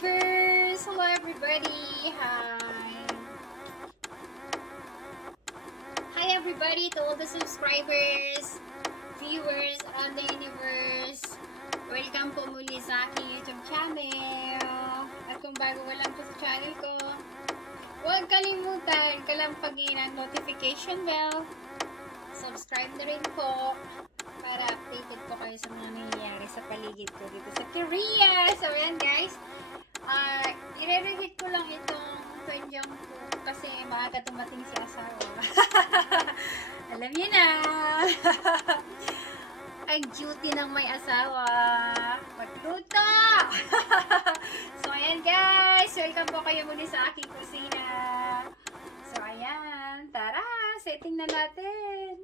subscribers! Hello everybody! Hi! Hi everybody to all the subscribers, viewers around the universe. Welcome po muli sa aking YouTube channel. At kung bago ka lang po sa channel ko, huwag kalimutan kalampagin ang notification bell. Subscribe na rin po para updated po kayo sa mga nangyayari sa paligid ko dito sa Korea. So yan guys, i-re-read ko lang itong penjong ko kasi maaga tumating si asawa. Alam niyo na. Ang duty ng may asawa, magluto. So ayan guys, welcome po kayo muli sa aking kusina. So ayan, tara, setting na natin.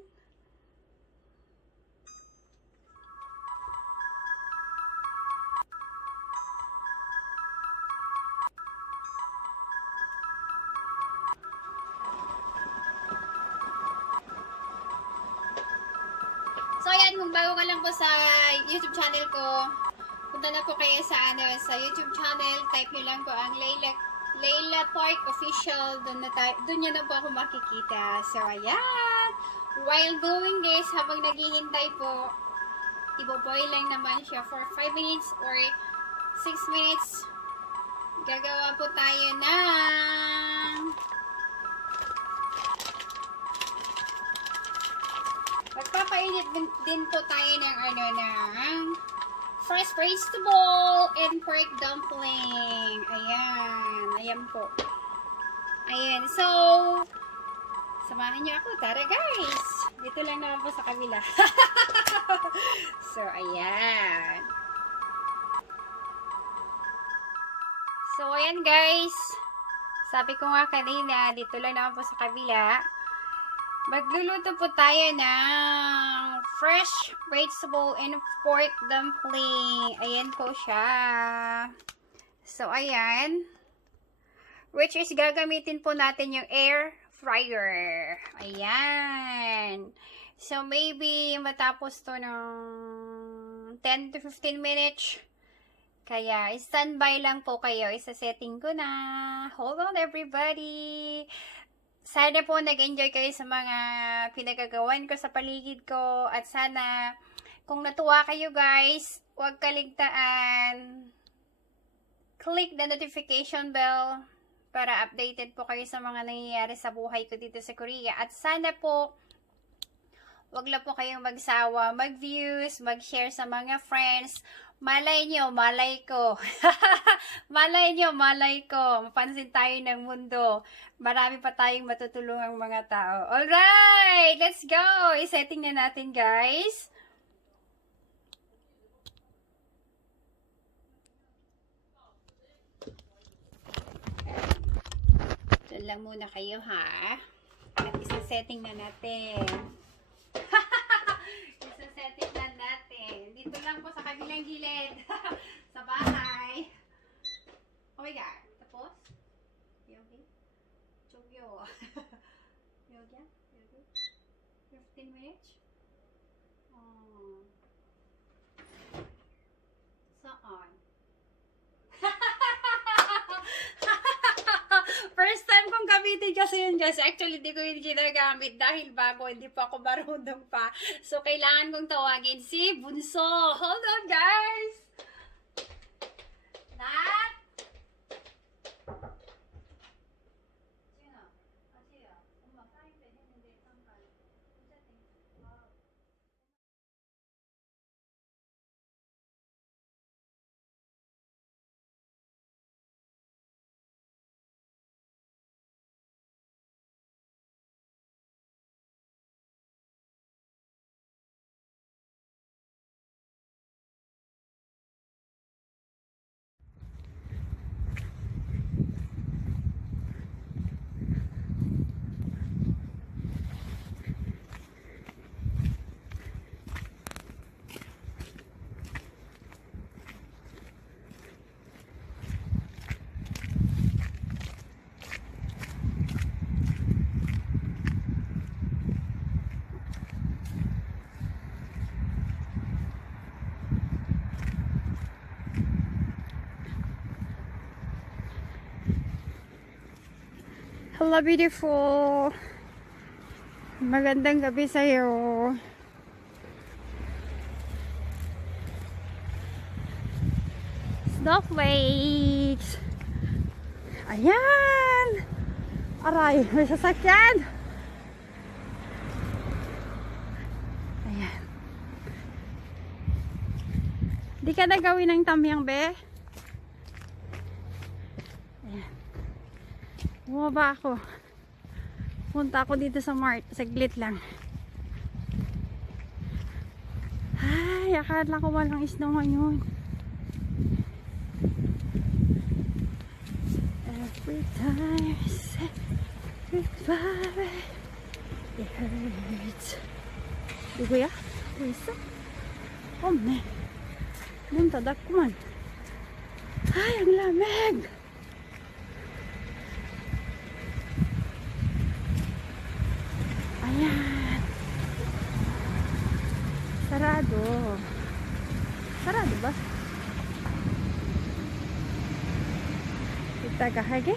So ayan, kung bago ka lang po sa YouTube channel ko, punta na po kayo sa YouTube channel, type nyo lang po ang LEILA Park Official, doon nyo na po ako makikita. So ayan, while doing this, habang naghihintay po, iboboil lang naman siya for 5 minutes or 6 minutes. Gagawa po tayo ng magpapainit din po tayo ng ng fresh vegetable and pork dumpling. Ayan. Ayan po. Ayan. So, samahan niyo ako. Tara guys. Dito lang naman po sa kabila. So, ayan. So, ayan guys. Sabi ko nga kanina, dito lang naman po sa kabila. Magluluto po tayo ng fresh vegetable and pork dumpling. Ayan po siya. So, ayan. Which is gagamitin po natin yung air fryer. Ayan. So, maybe matapos to ng 10 to 15 minutes. Kaya, standby lang po kayo. Isa-setting ko na. Hold on, everybody. Sana po nag-enjoy kayo sa mga pinagagawan ko sa paligid ko. At sana, kung natuwa kayo guys, huwag kaligtaan. Click the notification bell para updated po kayo sa mga nangyayari sa buhay ko dito sa Korea. At sana po, huwag lang po kayong magsawa, mag-views, mag-share sa mga friends. Malay nyo, malay ko. Malay nyo, malay ko. Mapansin tayo ng mundo. Marami pa tayong matutulungang mga tao. Alright, let's go. I-setting na natin, guys. Diyan lang muna kayo, ha? At isa-setting na natin. Isa-setting na natin. Dito lang po sa kabilang gilid. Sa bahay. Oh my God. Tapos? Yogi? Chogyo. Yogi? Yogi? 15 minutes? Oh. Saan? First time kong gamitin kasi yun guys. Actually, di ko yun ginagamit dahil bago, hindi pa ako marunong pa. So, kailangan kong tawagin si Bunso. Hold on, guys! Hello, beautiful. Magandang gabi sa'yo. Snowflakes. Ayan. Aray, may sasakyan. Ayan. Di ka na gawin ng tamyang, be? Ayan. Bumaba ako. Punta ako dito sa mart. Saglit lang. Ay, akala ko walang snow ngayon. Every time I say goodbye, it hurts. Di kuya? Kuisa? Oh, man. Muntadak ko man. Ay, ang lamig! Ayan. Sarado. Sarado ba? Kita kahage?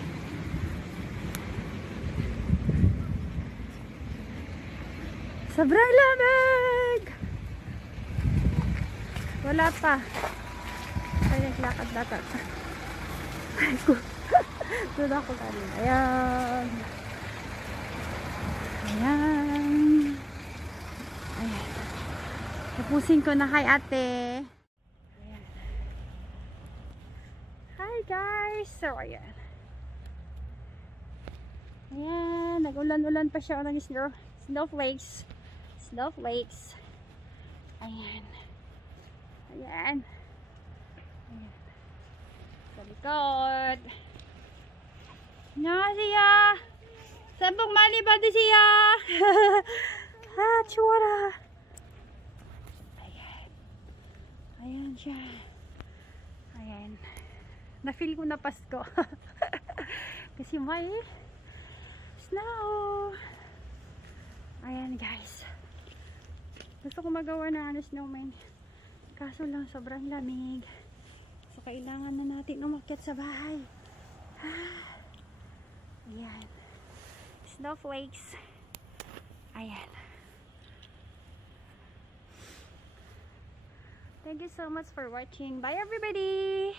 Sobrang lamig! Wala pa. Ay, naglakad-lakad. Ay, ko. Doon ako kanina. Ayan. Ayan. Ayan. Tapusin ko na kay ate. Ayan. Hi guys! So, ayan. Ayan. Nag-ulan-ulan pa siya ng snowflakes. Snowflakes. Ayan. Ayan. Ayan. Sa likod. Na siya. Sabong mali ba di siya? Chura. Ayan. Ayan siya. Ayan. Na-feel ko na Pasko. Kasi may snow. Ayan guys. Gusto ko magawa na snowman. Kaso lang sobrang lamig. So kailangan na natin umakyat sa bahay. Ayan. Snowflakes. Ayan. Thank you so much for watching. Bye everybody!